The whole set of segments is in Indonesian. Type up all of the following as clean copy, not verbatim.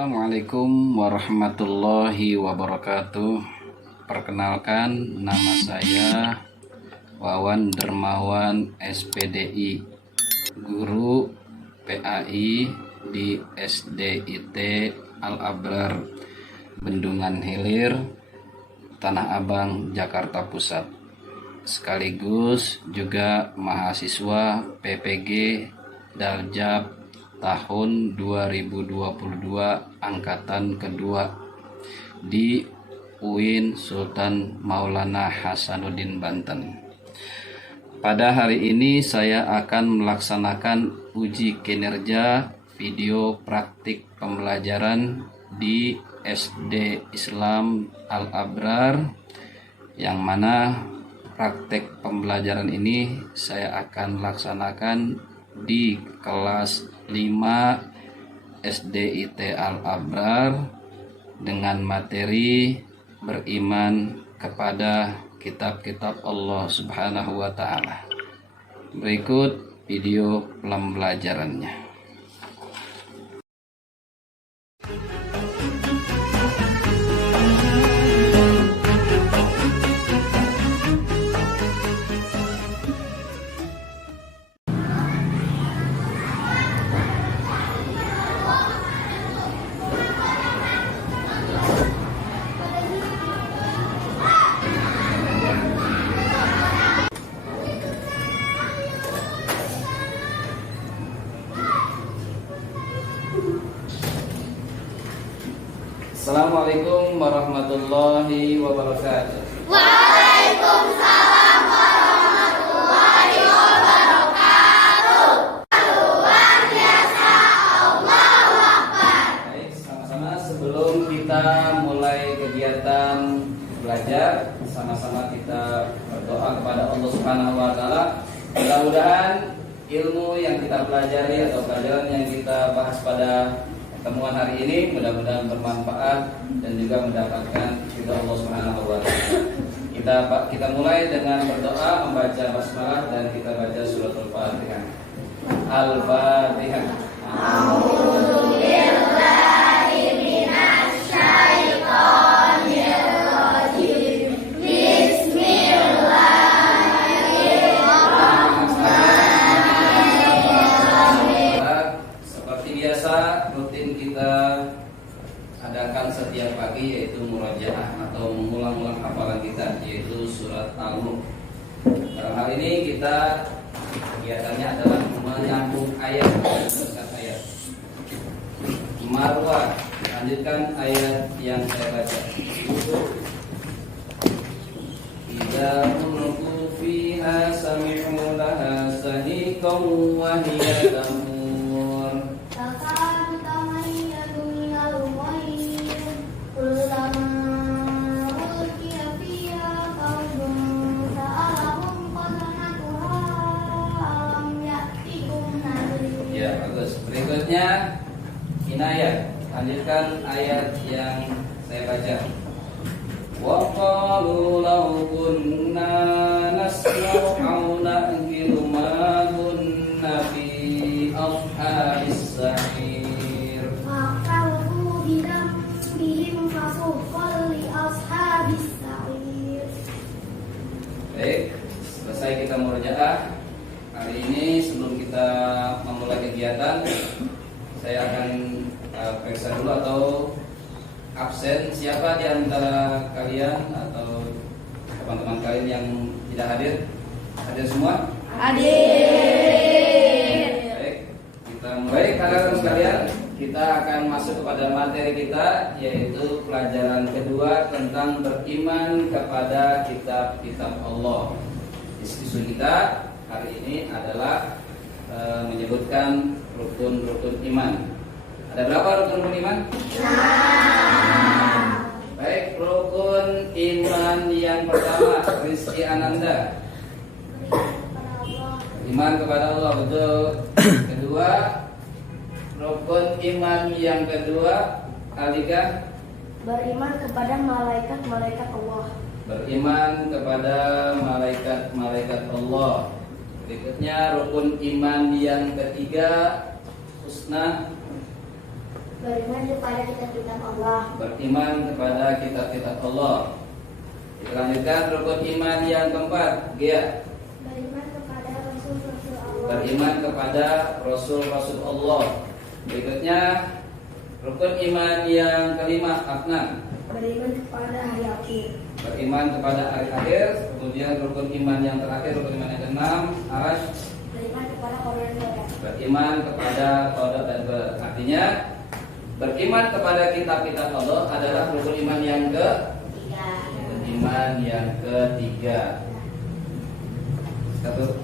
Assalamualaikum warahmatullahi wabarakatuh. Perkenalkan, nama saya Wawan Dermawan SPDI, guru PAI di SDIT Al-Abrar Bendungan Hilir, Tanah Abang, Jakarta Pusat, sekaligus juga mahasiswa PPG Daljab tahun 2022 angkatan kedua di UIN Sultan Maulana Hasanuddin Banten. Pada hari ini saya akan melaksanakan uji kinerja video praktik pembelajaran di SD Islam Al-Abrar, yang mana praktek pembelajaran ini saya akan laksanakan di kelas 5 SDIT Al-Abrar dengan materi beriman kepada kitab-kitab Allah Subhanahu wa Ta'ala. Berikut video pembelajarannya. Assalamualaikum warahmatullahi wabarakatuh. Waalaikumsalam warahmatullahi wabarakatuh. Luar biasa, Allahu Akbar. Baik, sama-sama sebelum kita mulai kegiatan belajar, sama-sama kita berdoa kepada Allah Subhanahu wa Ta'ala. Mudah-mudahan ilmu yang kita pelajari atau pelajaran yang kita bahas pada temuan hari ini mudah-mudahan bermanfaat dan juga mendapatkan ridha Allah Subhanahu wa Ta'ala. Kita mulai dengan berdoa, membaca basmalah, dan kita baca suratul Fatihah. Al-Fatihah. A'udzu billahi minasy syaithanir rajim. Bismillahirrahmanirrahim. Seperti biasa rutin kita adakan setiap pagi, yaitu murajaah atau mengulang-ulang hafalan kita, yaitu surat Al-Mulk. Dalam hal ini kita kegiatannya adalah menyambung ayat. Marwah, lanjutkan ayat yang saya baca. Idza ulqu fiha sami'u laha sahiqan wa hiya tamur. Takadu tamayyadu minal ghayr. Kullama ulqiya fiha fawjun sa'alahum qadranatuha alam ya'tikum nadhir. Ya, bagus. Berikutnya Inayah, lanjutkan ayat yang saya baca. Wa qalu law kunna nasma'u aw na'qilu ma kunna fi ashabis sa'ir. Fa'alu bihim fasuqal li ashabis sa'ir. Baik, selesai kita murojaah. Hari ini sebelum kita memulai kegiatan, saya akan periksa dulu atau absen siapa di antara kalian atau teman-teman kalian yang tidak hadir. Hadir semua? Hadir. Baik, kita mulai kakak sekalian. Kita akan masuk kepada materi kita, yaitu pelajaran kedua tentang beriman kepada kitab-kitab Allah. Diskusi kita hari ini adalah menyebutkan rukun-rukun iman. Ada berapa rukun iman? Baik, rukun iman yang pertama, Rizky Ananda. Iman kepada Allah, betul. Kedua, rukun iman yang kedua, Alika. Beriman kepada malaikat-malaikat Allah. Beriman kepada malaikat-malaikat Allah. Berikutnya rukun iman yang ketiga, Husna. Beriman kepada kitab-kitab Allah. Beriman kepada kitab-kitab Allah. Kita lanjutkan rukun iman yang keempat. Gia. Beriman kepada Rasul-Rasul Allah. Beriman kepada Rasul-Rasul Allah. Berikutnya rukun iman yang kelima. Afnan. Beriman kepada hari akhir. Beriman kepada hari akhir. Kemudian rukun iman yang terakhir, rukun iman yang keenam. Arash. Beriman kepada qadar dan qadar. Beriman kepada qada dan qadar. Artinya beriman kepada kitab-kitab Allah adalah rukun iman yang iman yang ketiga. Satu.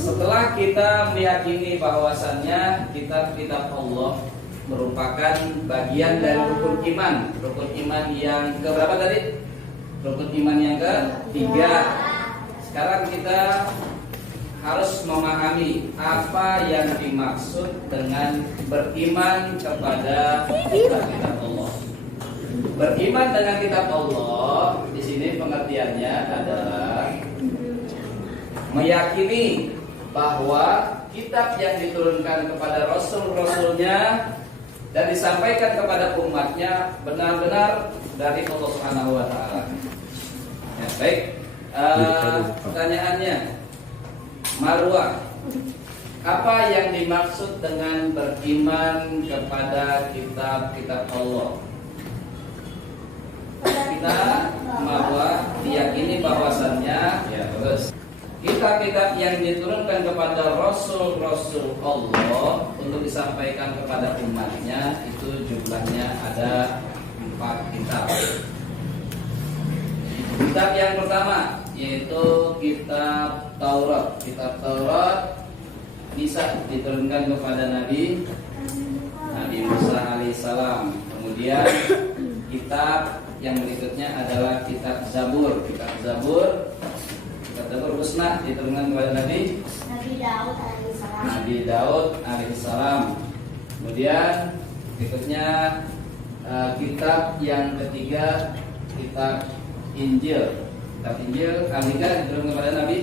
Setelah kita meyakini bahwasannya kitab-kitab Allah merupakan bagian dari rukun iman. Rukun iman yang keberapa tadi? Rukun iman yang ketiga. Sekarang kita harus memahami apa yang dimaksud dengan beriman kepada kitab-kitab Allah. Beriman dengan kitab Allah di sini pengertiannya adalah meyakini bahwa kitab yang diturunkan kepada rasul-rasulnya dan disampaikan kepada umatnya benar-benar dari Allah Subhanahu wa taala. Ya, baik. Pertanyaannya, Marwah, apa yang dimaksud dengan beriman kepada kitab-kitab Allah? Kita Marwah diyakini bahwasannya ya terus kitab-kitab yang diturunkan kepada Rasul-Rasul Allah untuk disampaikan kepada umatnya itu jumlahnya ada 4 kitab. Kitab yang pertama yaitu kitab Taurat. Kitab Taurat bisa diturunkan kepada Nabi Musa alaihissalam. Kemudian kitab yang berikutnya adalah kitab Zabur. Kitab Zabur Husna diturunkan kepada Nabi Daud alaihissalam. Nabi Daud alaihissalam. Kemudian berikutnya kitab yang ketiga kitab Injil. Kitab Injil Alika diturunkan kepada Nabi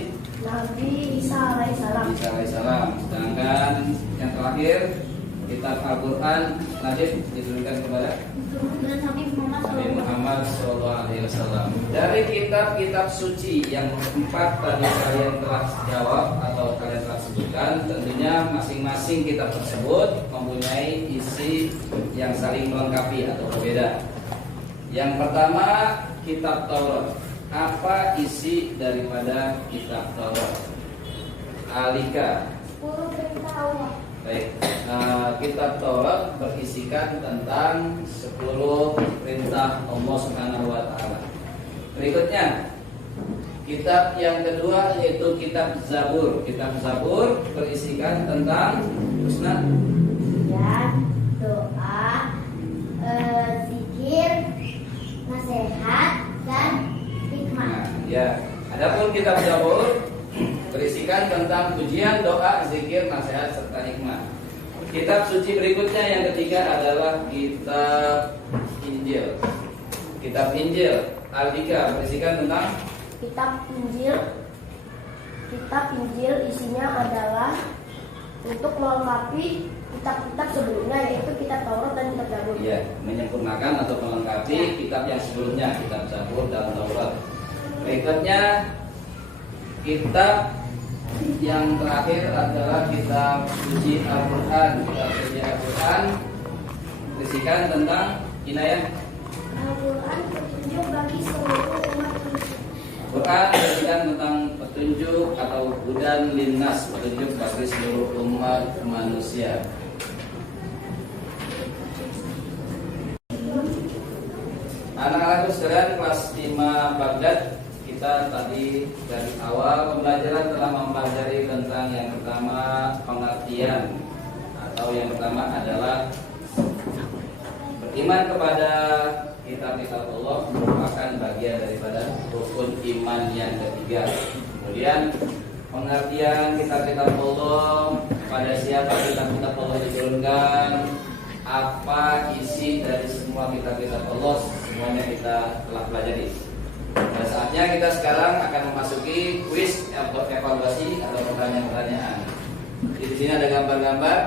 Isa alaihissalam. Sedangkan yang terakhir kitab Al-Quran Najib diturunkan kepada Nabi Muhammad SAW. Dari kitab-kitab suci yang 4 tadi kalian telah jawab atau kalian telah sebutkan, tentunya masing-masing kitab tersebut mempunyai isi yang saling melengkapi atau berbeda. Yang pertama kitab Taurat. Apa isi daripada kitab Taurat? Alika. 10 perintah Allah. Baik, kitab Taurat berisikan tentang 10 perintah Allah Subhanahu wa taala. Berikutnya, kitab yang kedua yaitu kitab Zabur. Kitab Zabur berisikan tentang husna Dan doa, zikir, nasihat dan hikmah. Nah, ya. Adapun kitab Zabur berisikan tentang pujian, doa, zikir, nasihat serta hikmah. Kitab suci berikutnya yang ketiga adalah kitab Injil. Kitab Injil Al-Dika berisikan tentang Kitab Injil. Kitab Injil isinya adalah untuk melengkapi kitab-kitab sebelumnya, yaitu kitab Taurat dan kitab Zabur. ya, menyempurnakan atau melengkapi kitab yang sebelumnya, kitab Zabur dan Taurat. Berikutnya kitab yang terakhir adalah kitab suci Al-Quran. Kitab suci Al-Quran berisikan tentang inayah. Al-Quran petunjuk bagi seluruh umat manusia. Quran berisikan tentang petunjuk atau hudan linnas, petunjuk bagi seluruh umat manusia. Anak-anakku sekalian kelas 5 Baghdad, kita tadi dari awal pembelajaran telah mempelajari tentang yang pertama pengertian atau yang pertama adalah beriman kepada kitab-kitab Allah merupakan bagian daripada rukun iman yang ketiga. Kemudian pengertian kitab-kitab Allah, pada siapa kitab-kitab Allah diturunkan, apa isi dari semua kitab-kitab Allah, semuanya kita telah pelajari. Pada saatnya kita sekarang akan memasuki kuis atau evaluasi atau pertanyaan-pertanyaan. Di sini ada gambar-gambar.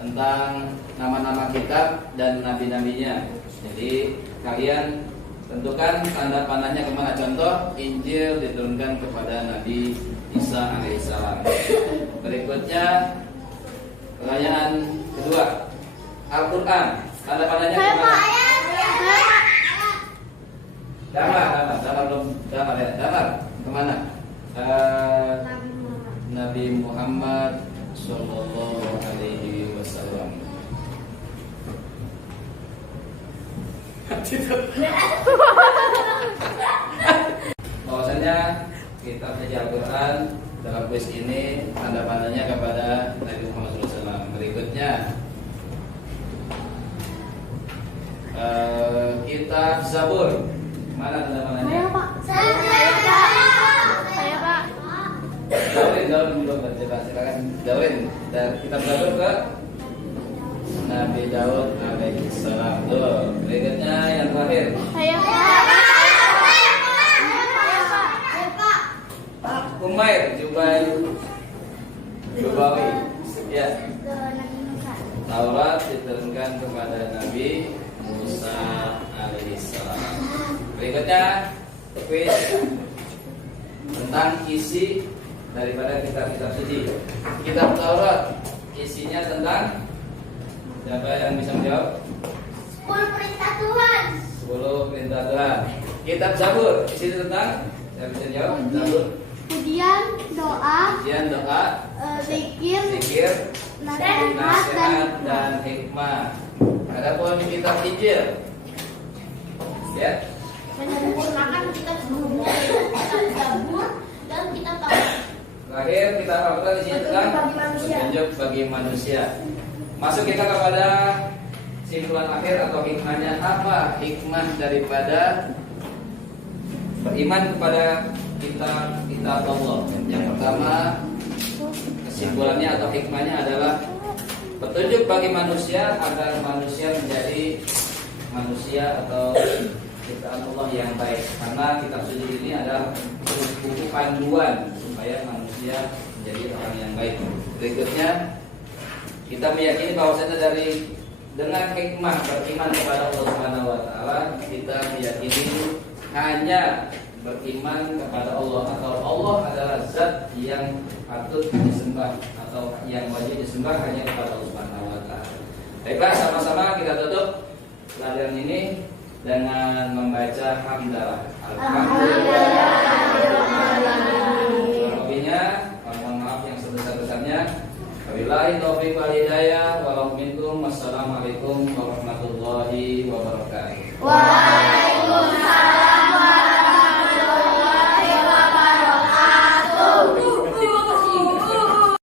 tentang nama-nama kitab dan nabi-nabinya. Jadi kalian tentukan tanda panahnya kemana. Contoh, Injil diturunkan kepada Nabi Isa alaihissalam. Berikutnya pertanyaan kedua, Al-Quran tanda panahnya kemana? Damar kemana? Nabi Muhammad Sallallahu Alaihi Wasallam. Bahwasanya kitab suci Al-Quran dalam kuis ini tanda panahnya kepada Nabi Muhammad SAW. Berikutnya kitab Zabur, mana tanda panahnya? Daurin belum baca, silakan Daurin. Dan kitab Zabur ke Nabi Daud alaihissalam. Tuh, berikutnya yang terakhir. Umair Jubawi. Ya. Taurat diturunkan kepada Nabi Musa alaihissalam. Berikutnya kuis tentang isi daripada kitab-kitab suci. Kitab Taurat isinya tentang, siapa yang bisa menjawab? 10 perintah Tuhan. 10 perintah Tuhan. Kitab Zabur isinya tentang, siapa bisa menjawab? Zabur. Pujian, doa, zikir, nasihat dan hikmah. Adapun kitab Injil, ya, menyempurnakan kitab sebelumnya, kitab Zabur dan kitab Taurat. terakhir kita Al-Quran isinya tentang petunjuk bagi manusia. Masuk kita kepada simpulan akhir atau hikmahnya. Apa hikmah daripada beriman kepada kitab Allah? Yang pertama, kesimpulannya atau hikmahnya adalah petunjuk bagi manusia agar manusia menjadi manusia atau ciptaan Allah yang baik. Karena kitab suci ini adalah buku panduan supaya manusia menjadi orang yang baik. Berikutnya, kita meyakini bahwasanya dengan hikmah beriman kepada Allah Subhanahu wa taala, kita meyakini hanya beriman kepada Allah atau Allah adalah zat yang patut disembah atau yang wajib disembah hanya kepada Allah Subhanahu wa taala. Baiklah, sama-sama kita tutup pelajaran ini dengan membaca hamdalah. Alhamdulillah.